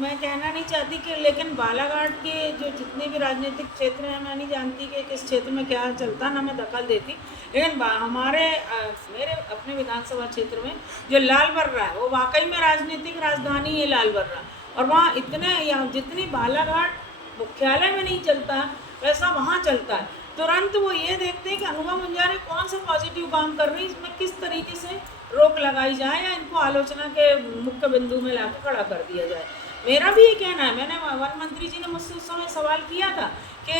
मैं कहना नहीं चाहती कि, लेकिन बालाघाट के जो जितने भी राजनीतिक क्षेत्र हैं, मैं नहीं जानती कि किस क्षेत्र में क्या चलता, ना मैं दखल देती, लेकिन हमारे मेरे अपने विधानसभा क्षेत्र में जो लाल बर्रा है वो वाकई में राजनीतिक राजधानी है लाल बर्रा। और वहाँ इतने यहाँ जितनी बालाघाट मुख्यालय में नहीं चलता वैसा वहाँ चलता है। तुरंत वो ये देखते हैं कि अनुभव मुंजारे कौन सा पॉजिटिव काम कर रही है, इसमें किस तरीके से रोक लगाई जाए या इनको आलोचना के मुख्य बिंदु में लाकर खड़ा कर दिया जाए। मेरा भी ये कहना है, मैंने वन मंत्री जी ने मुझसे उस समय सवाल किया था कि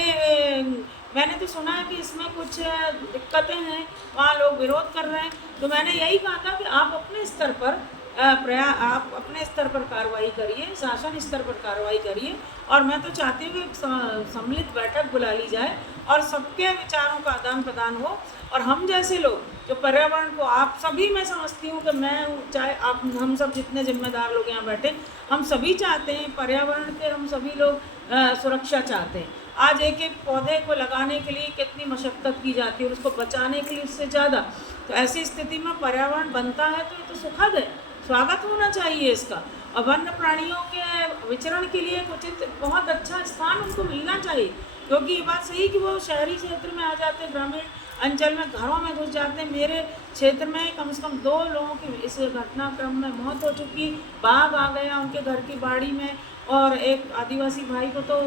मैंने तो सुना है कि इसमें कुछ दिक्कतें हैं, वहाँ लोग विरोध कर रहे हैं, तो मैंने यही कहा था कि आप अपने स्तर पर आप अपने स्तर पर कार्रवाई करिए, शासन स्तर पर कार्रवाई करिए। और मैं तो चाहती हूँ कि एक सम्मिलित बैठक बुला ली जाए और सबके विचारों का आदान प्रदान हो। और हम जैसे लोग जो पर्यावरण को, आप सभी, मैं समझती हूँ कि मैं चाहे आप, हम सब जितने जिम्मेदार लोग यहाँ बैठे, हम सभी चाहते हैं पर्यावरण के, हम सभी लोग सुरक्षा चाहते हैं। आज एक एक पौधे को लगाने के लिए कितनी मशक्क़त की जाती है और उसको बचाने के लिए उससे ज़्यादा। तो ऐसी स्थिति में पर्यावरण बनता है तो ये तो सुखद है, स्वागत होना चाहिए इसका। और वन्य प्राणियों के विचरण के लिए एक उचित, बहुत अच्छा स्थान उनको मिलना चाहिए, क्योंकि ये बात सही कि वो शहरी क्षेत्र में आ जाते हैं, ग्रामीण अंचल में घरों में घुस जाते हैं। मेरे क्षेत्र में कम से कम 2 लोगों की इस घटनाक्रम में मौत हो चुकी, बाघ आ गया उनके घर की बाड़ी में, और एक आदिवासी भाई को तो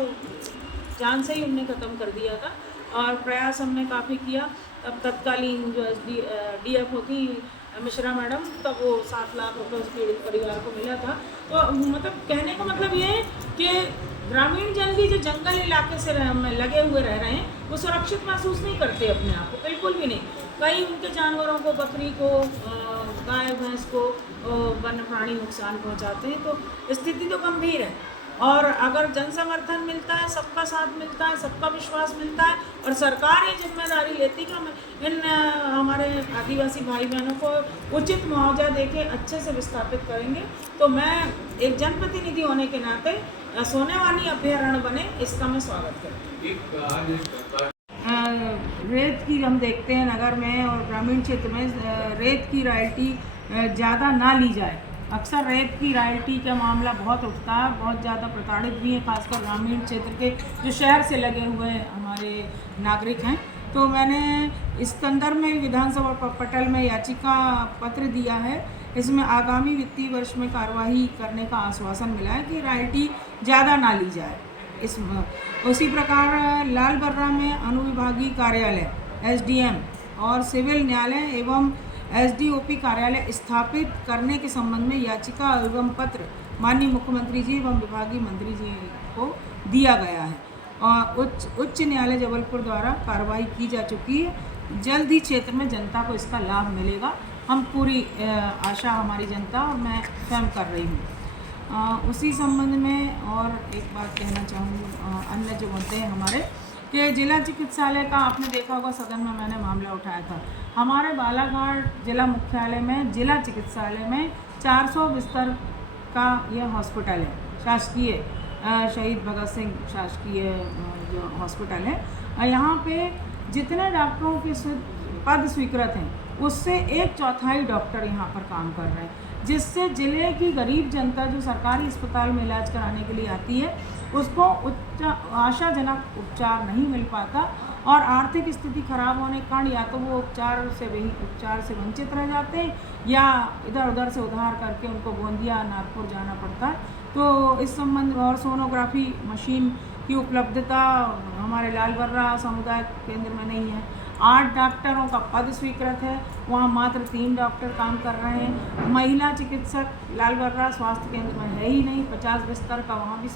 जान से ही उनने ख़त्म कर दिया था। और प्रयास हमने काफ़ी किया, तब तत्कालीन जो DF होती मिश्रा मैडम, तब वो 7 लाख रुपये उस पीड़ित परिवार को मिला था। तो मतलब कहने का मतलब ये है कि ग्रामीण जन भी जो जंगल इलाके से लगे हुए रह रहे हैं वो सुरक्षित महसूस नहीं करते अपने आप को, बिल्कुल भी नहीं। कई उनके जानवरों को, बकरी को, गाय भैंस को वन्य प्राणी नुकसान पहुंचाते हैं। तो स्थिति तो गंभीर है। और अगर जन समर्थन मिलता है, सबका साथ मिलता है, सबका विश्वास मिलता है, और सरकार ये जिम्मेदारी लेती कि हम इन हमारे आदिवासी भाई बहनों को उचित मुआवजा देके अच्छे से विस्थापित करेंगे, तो मैं एक जनप्रतिनिधि होने के नाते सोनेवानी अभयारण्य बने, इसका मैं स्वागत करती हूँ। रेत की हम देखते हैं नगर में और ग्रामीण क्षेत्र में रेत की रॉयल्टी ज़्यादा ना ली जाए। अक्सर रेत की रॉयल्टी का मामला बहुत उठता है, बहुत ज़्यादा प्रताड़ित भी हैं, खासकर ग्रामीण क्षेत्र के जो शहर से लगे हुए हमारे नागरिक हैं। तो मैंने इस संदर्भ में विधानसभा पटल में याचिका पत्र दिया है। इसमें आगामी वित्तीय वर्ष में कार्यवाही करने का आश्वासन मिला है कि रॉयल्टी ज़्यादा ना ली जाए। उसी प्रकार लाल बर्रा में अनुविभागीय कार्यालय SDM और सिविल न्यायालय एवं SDOP कार्यालय स्थापित करने के संबंध में याचिका एवं पत्र माननीय मुख्यमंत्री जी एवं विभागीय मंत्री जी को दिया गया है और उच्च न्यायालय जबलपुर द्वारा कार्रवाई की जा चुकी है। जल्द ही क्षेत्र में जनता को इसका लाभ मिलेगा, हम पूरी आशा हमारी जनता और मैं स्वयं कर रही हूँ। उसी संबंध में और एक बात कहना चाहूँगी, अन्य जो मुद्दे हैं हमारे कि जिला चिकित्सालय का आपने देखा होगा, सदन में मैंने मामला उठाया था। हमारे बालाघाट जिला मुख्यालय में जिला चिकित्सालय में 400 बिस्तर का यह हॉस्पिटल है, शासकीय शहीद भगत सिंह शासकीय जो हॉस्पिटल है। यहाँ पे जितने डॉक्टरों के पद स्वीकृत हैं उससे 1/4 डॉक्टर यहाँ पर काम कर रहे हैं, जिससे ज़िले की गरीब जनता जो सरकारी अस्पताल में इलाज कराने के लिए आती है उसको आशाजनक उपचार नहीं मिल पाता और आर्थिक स्थिति खराब होने के कारण या तो वो उपचार से वंचित रह जाते हैं या इधर उधर से उधार करके उनको गोंदिया नागपुर जाना पड़ता है। तो इस संबंध और सोनोग्राफी मशीन की उपलब्धता हमारे लाल बर्रा समुदाय केंद्र में नहीं है। 8 डॉक्टरों का पद स्वीकृत है, वहाँ मात्र 3 डॉक्टर काम कर रहे हैं। महिला चिकित्सक लाल बर्रा स्वास्थ्य केंद्र में है ही नहीं, 50 बिस्तर का वहाँ भी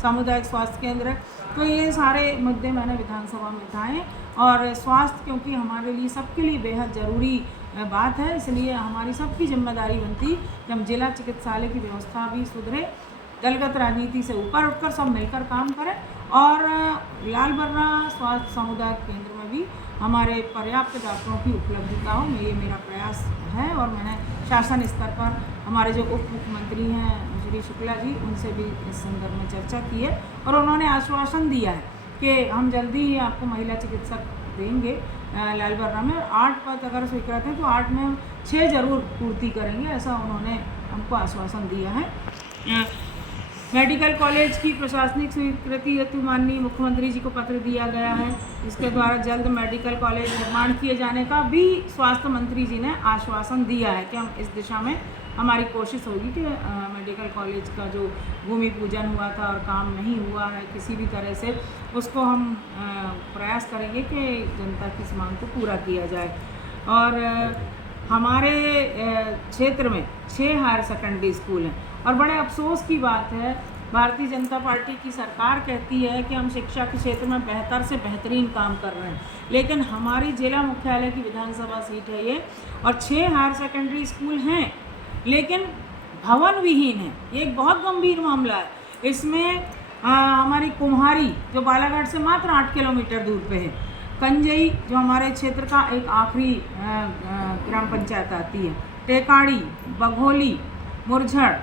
सामुदायिक स्वास्थ्य केंद्र है। तो ये सारे मुद्दे मैंने विधानसभा में उठाए और स्वास्थ्य क्योंकि हमारे लिए सबके लिए बेहद ज़रूरी बात है, इसलिए हमारी सबकी जिम्मेदारी बनती कि हम जिला चिकित्सालय की व्यवस्था भी सुधरे, दलगत राजनीति से ऊपर उठकर सब मिलकर काम करें और लाल बर्रा स्वास्थ्य सामुदायिक केंद्र में भी हमारे पर्याप्त डॉक्टरों की उपलब्धता हो, ये मेरा प्रयास है। और मैंने शासन स्तर पर हमारे जो उप मुख्यमंत्री हैं श्री शुक्ला जी, उनसे भी इस संदर्भ में चर्चा की है और उन्होंने आश्वासन दिया है कि हम जल्दी ही आपको महिला चिकित्सक देंगे लाल बर्रा में। 8 पद अगर स्वीकृत हैं तो 8 में 6 जरूर पूर्ति करेंगे, ऐसा उन्होंने हमको आश्वासन दिया है। मेडिकल कॉलेज की प्रशासनिक स्वीकृति हेतु माननीय मुख्यमंत्री जी को पत्र दिया गया है। इसके द्वारा जल्द मेडिकल कॉलेज निर्माण किए जाने का भी स्वास्थ्य मंत्री जी ने आश्वासन दिया है कि हम इस दिशा में हमारी कोशिश होगी कि मेडिकल कॉलेज का जो भूमि पूजन हुआ था और काम नहीं हुआ है किसी भी तरह से, उसको हम प्रयास करेंगे कि जनता की इस मांग को पूरा किया जाए। और हमारे क्षेत्र में 6 हायर सेकेंडरी स्कूल हैं और बड़े अफसोस की बात है, भारतीय जनता पार्टी की सरकार कहती है कि हम शिक्षा के क्षेत्र में बेहतर से बेहतरीन काम कर रहे हैं, लेकिन हमारी जिला मुख्यालय की विधानसभा सीट है ये, और 6 हायर सेकेंडरी स्कूल हैं लेकिन भवन विहीन है। ये एक बहुत गंभीर मामला है। इसमें हमारी कुम्हारी जो बालाघाट से मात्र 8 किलोमीटर दूर पे है, कंजई जो हमारे क्षेत्र का एक आखिरी ग्राम पंचायत आती है, टेकाड़ी, बघोली, मुरझड़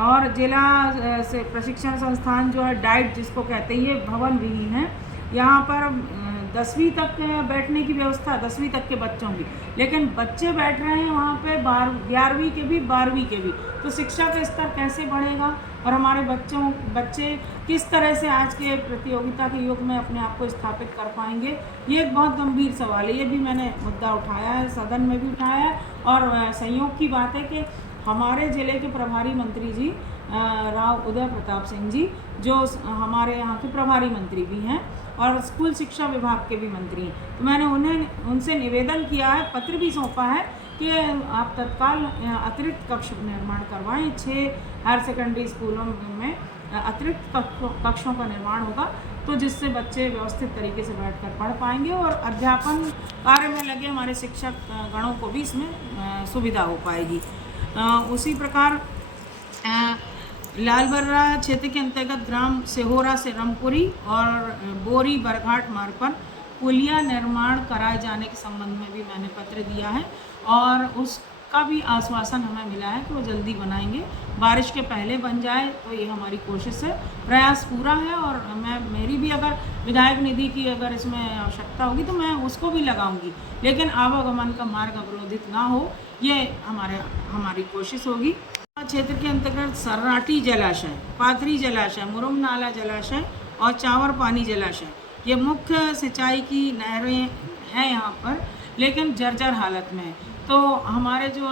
और जिला से प्रशिक्षण संस्थान जो है डाइट जिसको कहते हैं, ये भवन विहीन है। यहाँ पर 10वीं तक बैठने की व्यवस्था, 10वीं तक के बच्चों की, लेकिन बच्चे बैठ रहे हैं वहाँ पे 11वीं के भी 12वीं के भी, तो शिक्षा का स्तर कैसे बढ़ेगा और हमारे बच्चे किस तरह से आज के प्रतियोगिता के युग में अपने आप को स्थापित कर पाएंगे, ये एक बहुत गंभीर सवाल है। ये भी मैंने मुद्दा उठाया है, सदन में भी उठाया है, और संयोग की बात है कि हमारे ज़िले के प्रभारी मंत्री जी राव उदय प्रताप सिंह जी, जो हमारे यहाँ के प्रभारी मंत्री भी हैं और स्कूल शिक्षा विभाग के भी मंत्री हैं, तो मैंने उनसे निवेदन किया है, पत्र भी सौंपा है कि आप तत्काल अतिरिक्त कक्ष निर्माण करवाएं। 6 हायर सेकेंडरी स्कूलों में अतिरिक्त कक्षों का निर्माण होगा, तो जिससे बच्चे व्यवस्थित तरीके से बैठकर पढ़ पाएंगे और अध्यापन कार्य में लगे हमारे शिक्षक गणों को भी इसमें सुविधा हो पाएगी। उसी प्रकार लालबर्रा क्षेत्र के अंतर्गत ग्राम सेहोरा से रामपुरी और बोरी बरघाट मार्ग पर पुलिया निर्माण कराए जाने के संबंध में भी मैंने पत्र दिया है और उसका भी आश्वासन हमें मिला है कि वो जल्दी बनाएंगे, बारिश के पहले बन जाए, तो ये हमारी कोशिश है, प्रयास पूरा है। और मेरी भी अगर विधायक निधि की अगर इसमें आवश्यकता होगी तो मैं उसको भी लगाऊंगी, लेकिन आवागमन का मार्ग अवरोधित ना हो, ये हमारी कोशिश होगी। क्षेत्र के अंतर्गत सर्राटी जलाशय, पाथरी जलाशय, मुरुम नाला जलाशय और चावर पानी जलाशय, ये मुख्य सिंचाई की नहरें हैं यहाँ पर, लेकिन जर्जर हालत में। तो हमारे जो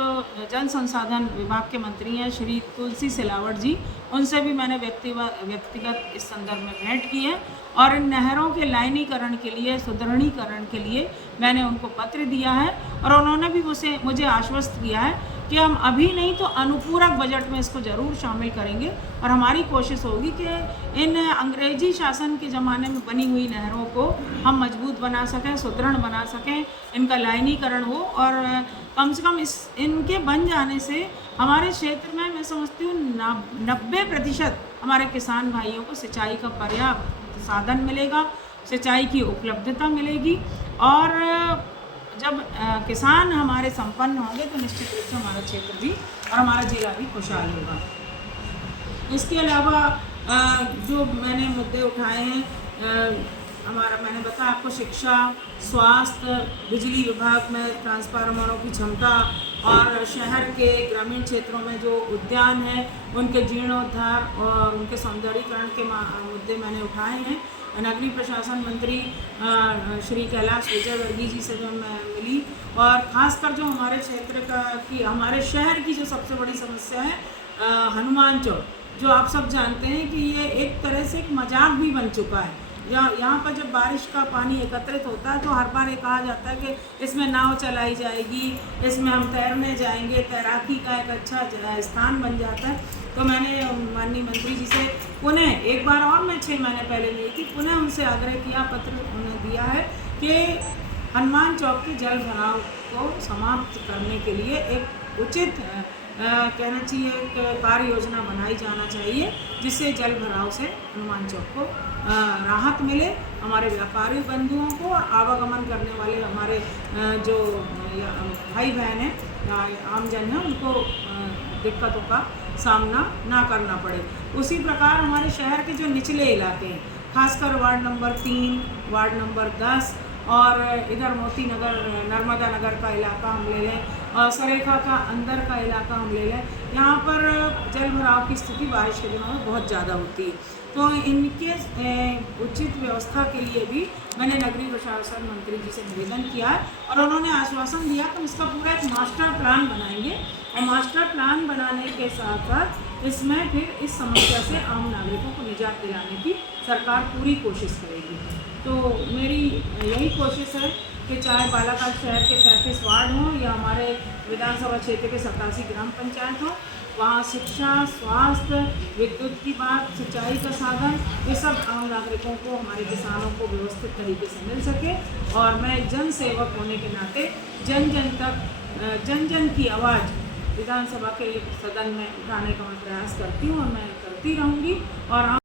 जल संसाधन विभाग के मंत्री हैं श्री तुलसी सिलावट जी, उनसे भी मैंने व्यक्तिगत इस संदर्भ में भेंट की है और इन नहरों के लाइनीकरण के लिए, सुदृढ़ीकरण के लिए मैंने उनको पत्र दिया है और उन्होंने भी मुझे आश्वस्त किया है कि हम अभी नहीं तो अनुपूरक बजट में इसको ज़रूर शामिल करेंगे और हमारी कोशिश होगी कि इन अंग्रेजी शासन के ज़माने में बनी हुई नहरों को हम मजबूत बना सकें, सुदृढ़ बना सकें, इनका लाइनीकरण हो और कम से कम इनके बन जाने से हमारे क्षेत्र में मैं समझती हूँ 90% हमारे किसान भाइयों को सिंचाई का पर्याप्त साधन मिलेगा, सिंचाई की उपलब्धता मिलेगी और जब किसान हमारे संपन्न होंगे तो निश्चित रूप से हमारा क्षेत्र भी और हमारा जिला भी खुशहाल होगा। इसके अलावा जो मैंने मुद्दे उठाए हैं, मैंने बताया आपको शिक्षा, स्वास्थ्य, बिजली विभाग में ट्रांसफार्मरों की क्षमता और शहर के ग्रामीण क्षेत्रों में जो उद्यान हैं उनके जीर्णोद्धार और उनके सौंदर्यीकरण के मुद्दे मैंने उठाए हैं। नगरीय प्रशासन मंत्री श्री कैलाश विजयवर्गीय जी से जो मैं मिली और ख़ासकर जो हमारे क्षेत्र की, हमारे शहर की जो सबसे बड़ी समस्या है हनुमान चौक, जो आप सब जानते हैं कि ये एक तरह से एक मजाक भी बन चुका है। यहाँ पर जब बारिश का पानी एकत्रित होता है तो हर बार ये कहा जाता है कि इसमें नाव चलाई जाएगी, इसमें हम तैरने जाएंगे, तैराकी का एक अच्छा स्थान बन जाता है। तो मैंने माननीय मंत्री जी से पुनः एक बार और, मैं 6 महीने पहले मिली थी, पुनः उनसे आग्रह किया, पत्र उन्हें दिया है कि हनुमान चौक के जल भराव को समाप्त करने के लिए एक उचित कहना चाहिए कि कार्य योजना बनाई जाना चाहिए, जिससे जल भराव से हनुमान चौक को राहत मिले, हमारे व्यापारी बंधुओं को और आवागमन करने वाले हमारे जो भाई बहन हैं, आमजन हैं, उनको दिक्कतों का सामना ना करना पड़े। उसी प्रकार हमारे शहर के जो निचले इलाके हैं, खासकर वार्ड नंबर 3, वार्ड नंबर 10 और इधर मोती नगर नर्मदा नगर का इलाका हम ले लें और सरेखा का अंदर का इलाका हम ले लें, यहाँ पर जल भराव की स्थिति बारिश के दिनों में बहुत ज़्यादा होती है। तो इनके उचित व्यवस्था के लिए भी मैंने नगरीय प्रशासन मंत्री जी से निवेदन किया है और उन्होंने आश्वासन दिया कि हम इसका पूरा एक मास्टर प्लान बनाएंगे और मास्टर प्लान बनाने के साथ साथ इसमें फिर इस समस्या से आम नागरिकों को निजात दिलाने की सरकार पूरी कोशिश करेगी। तो मेरी यही कोशिश है कि चाहे बालाघाट शहर के 35 वार्ड हों या हमारे विधानसभा क्षेत्र के 87 ग्राम पंचायत हों, वहाँ शिक्षा, स्वास्थ्य, विद्युत की बात, सिंचाई का साधन, ये सब आम नागरिकों को, हमारे किसानों को व्यवस्थित तरीके से मिल सके। और मैं जन सेवक होने के नाते जन जन तक जन जन की आवाज़ विधानसभा के सदन में उठाने का मैं प्रयास करती हूँ और मैं करती रहूँगी। और